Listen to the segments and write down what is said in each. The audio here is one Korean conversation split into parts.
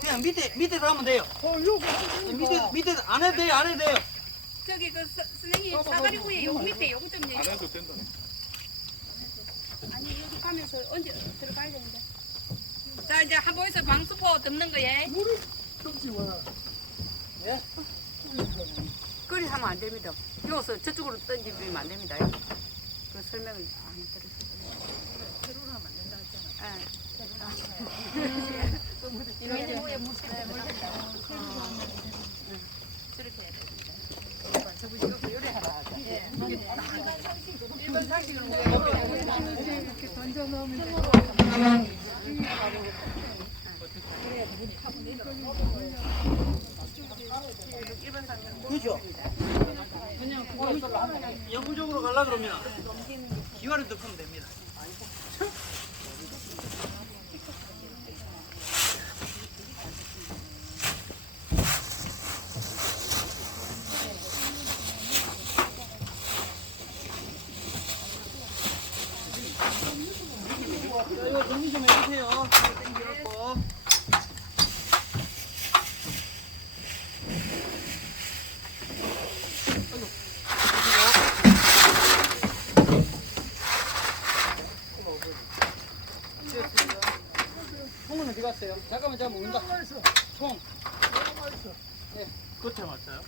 그냥 밑에 밑에서 하면 돼요. 어, 요 밑에 안 해도 돼요. 안 해도 돼요. 저기 그 서- 선생님 사다리 위에 요 밑에 요거 좀 내. 해도 된다. 아니 여기 가면서 언제 들어가야 되는데. 자 이제 한번에서 방수포 덮는 거예. 그리 하면 안 됩니다. 여기서 저쪽으로 던지면 안 됩니다. 그 설명을 안 들으시고. 새로로 하면 안 된다 했잖아. 상식으로 그죠? 영구적으로 가려 그러면 기와를 덮으면 됩니다. 이거 정리 좀 해주세요. 땡겨갖고. 통은 어디 갔어요? 잠깐만 제가 먹는다. 통. 네, 끝에 맞아요?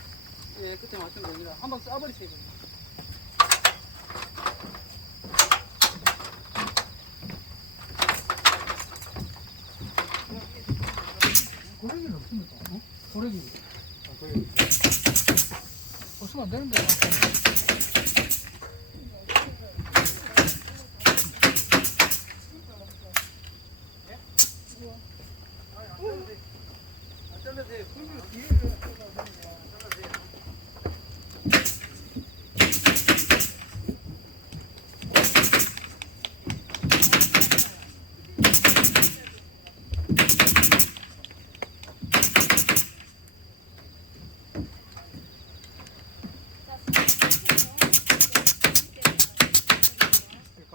예, 끝에 맞춘 거 아니라 한번 싸버리세요. 고래기는 없습니까? 어? 고래기. 아, 고래기. 없으면 안 되는데. 안 잘라도 돼요.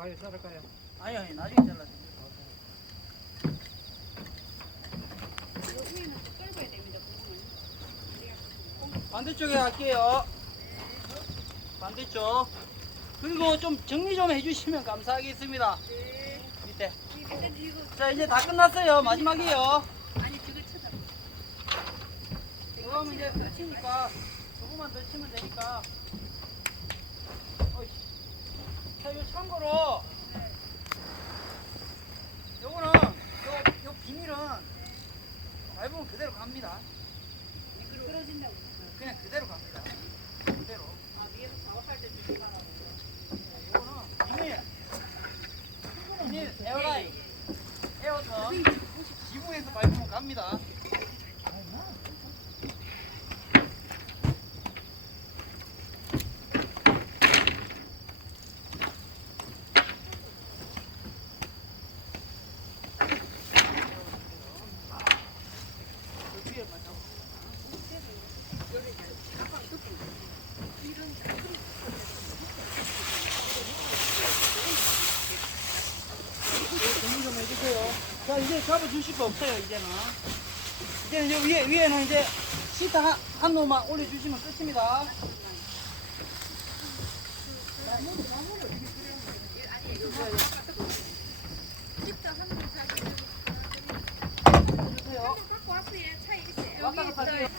가위 자를까요? 아니 아니 나중에. 부분은. 반대쪽에 할게요. 반대쪽. 그리고 좀 정리 좀 해주시면 감사하겠습니다. 밑에. 이 밑에 자 이제 다 끝났어요. 마지막이에요. 아니 저거 쳐다. 이거 하면 이제 끝이니까 조금만 더 치면 되니까. 자, 요 참고로 요거는 요, 요 비닐은 밟으면 그대로 갑니다. 미끄러진다고. 그냥 그대로 갑니다. 그대로. 아 위에서 작업할 때 조심하라고. 요거는 비닐. 비닐 에어라인. 에어선. 지붕에서 밟으면 갑니다. 정리 좀 해주세요. 자, 이제 잡아 주실 거 없어요, 이제는. 이제는 요 위에, 위에는 이제 시트 한, 한 놈만 올려주시면 끝입니다. 진짜 한번 자기 해주세요. 갖고 왔어요. 차에 있어요. 왔다 여기 갔다 있어요. 해요.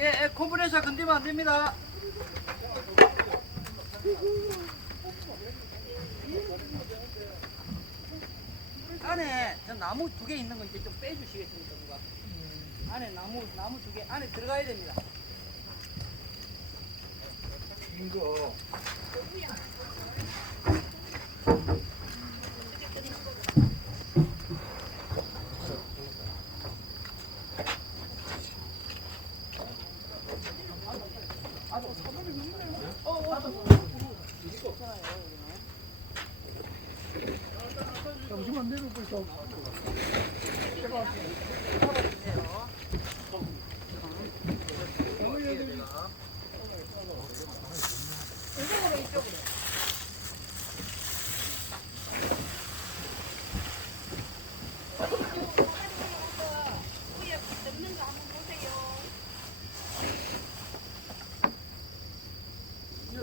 예, 예, 컴프레셔 건드리면 안 됩니다. 안에 저 나무 두 개 있는 거 이제 좀 빼주시겠습니까, 누가? 안에 나무 나무 두 개 안에 들어가야 됩니다. 이거. 잠시만 내려보자. 잡아주세요. 이쪽으로 이쪽으로. 위에 덮는 거 한번 보세요. 이거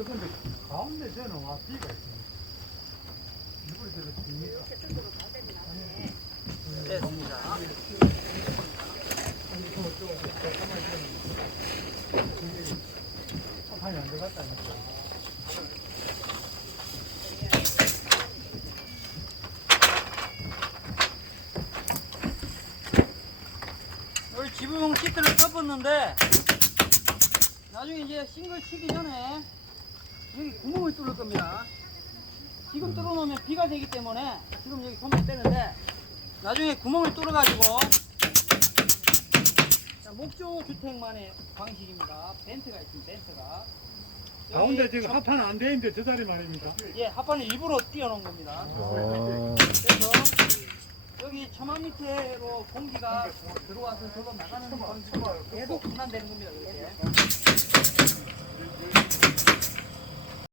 근데 가운데 저는 와 비가 있습니다. 우리 지붕 시트를 덮었는데 나중에 이제 싱글 치기 전에 여기 구멍을 뚫을 겁니다. 지금 뚫어놓으면 비가 되기 때문에 지금 여기 손만 떼는데 나중에 구멍을 뚫어가지고 자, 목조 주택만의 방식입니다. 벤트가 있습니다. 벤트가 가운데 지금 첫- 합판 안돼 있는데 저 자리 말입니까? 예 합판을 일부러 띄워놓은 겁니다. 아, 그래서 여기 처마 밑으로 공기가 들어와서 저로 나가는 방식으로 계속 분산되는 겁니다. 이렇게.